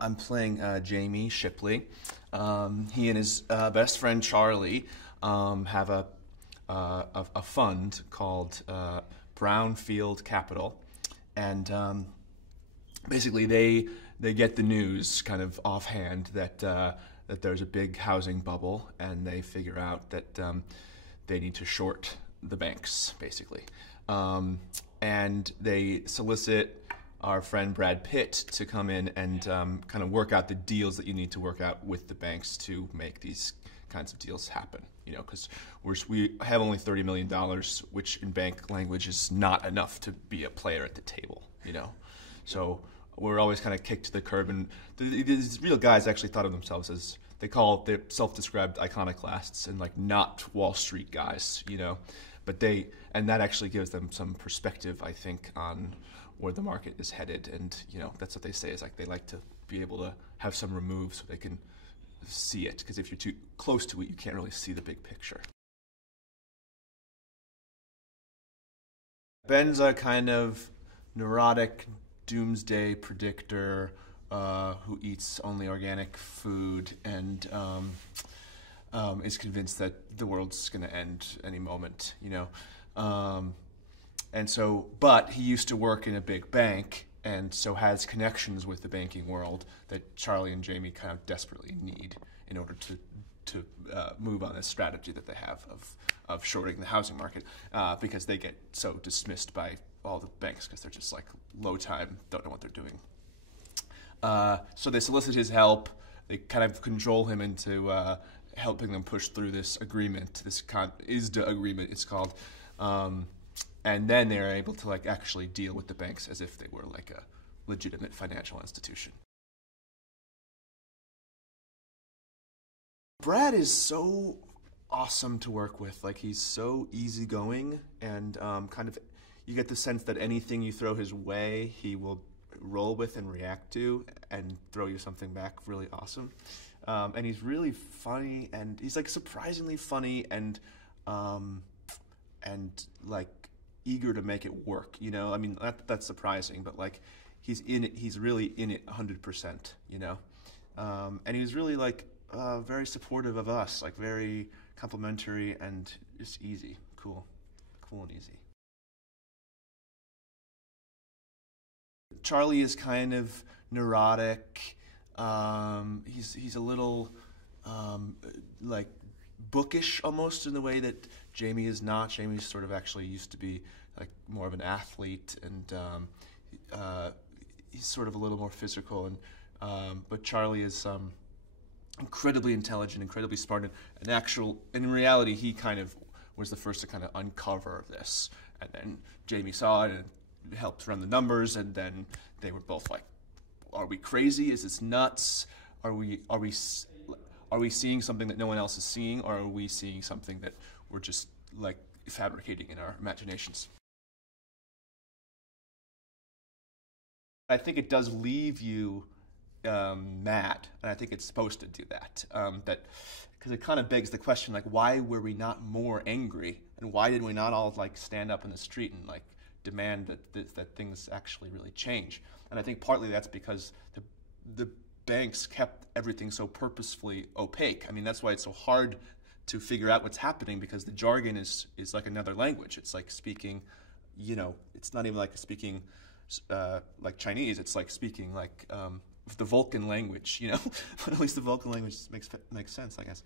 I'm playing Jamie Shipley. He and his best friend Charlie have a fund called Brownfield Capital, and basically they get the news kind of offhand that there's a big housing bubble, and they figure out that they need to short the banks, basically, and they solicit our friend Brad Pitt to come in and kind of work out the deals that you need to work out with the banks to make these kinds of deals happen. You know, because we have only $30 million, which in bank language is not enough to be a player at the table. You know, so we're always kind of kicked to the curb. And these real guys actually thought of themselves as, they call their self-described iconoclasts and like not Wall Street guys. You know, but and that actually gives them some perspective, I think, on where the market is headed. And you know, that's what they say, is like they like to be able to have some remove so they can see it, because if you're too close to it, you can't really see the big picture. Ben's a kind of neurotic doomsday predictor who eats only organic food and is convinced that the world's going to end any moment, you know. And so, but he used to work in a big bank, and so has connections with the banking world that Charlie and Jamie kind of desperately need in order to move on this strategy that they have of shorting the housing market, because they get so dismissed by all the banks because they're just like low time, don't know what they're doing. So they solicit his help. They kind of cajole him into helping them push through this agreement, this ISDA agreement, it's called. And then they're able to like actually deal with the banks as if they were like a legitimate financial institution. Brad is so awesome to work with. Like, he's so easygoing, and kind of, you get the sense that anything you throw his way, he will roll with and react to and throw you something back really awesome. And he's really funny, and he's like surprisingly funny and like eager to make it work, you know? I mean, that's surprising, but like he's in it, he's really in it 100%, you know? And he was really like very supportive of us, like very complimentary and just easy, cool and easy. Charlie is kind of neurotic. He's a little like bookish almost in the way that Jamie is not. Jamie's sort of actually used to be like more of an athlete, and he's sort of a little more physical. And but Charlie is incredibly intelligent, incredibly smart, and in reality, he kind of was the first to kind of uncover this. And then Jamie saw it and helped run the numbers, and then they were both like, "Are we crazy? Is this nuts? Are we seeing something that no one else is seeing, or are we seeing something that we're just like fabricating in our imaginations?" I think it does leave you mad, and I think it's supposed to do that. Because it kind of begs the question, like, why were we not more angry, and why did we not all like stand up in the street and like demand that things actually really change? And I think partly that's because the banks kept everything so purposefully opaque. I mean, that's why it's so hard to figure out what's happening, because the jargon is like another language. It's like speaking, you know, it's not even like speaking like Chinese. It's like speaking like the Vulcan language, you know. But at least the Vulcan language makes sense, I guess.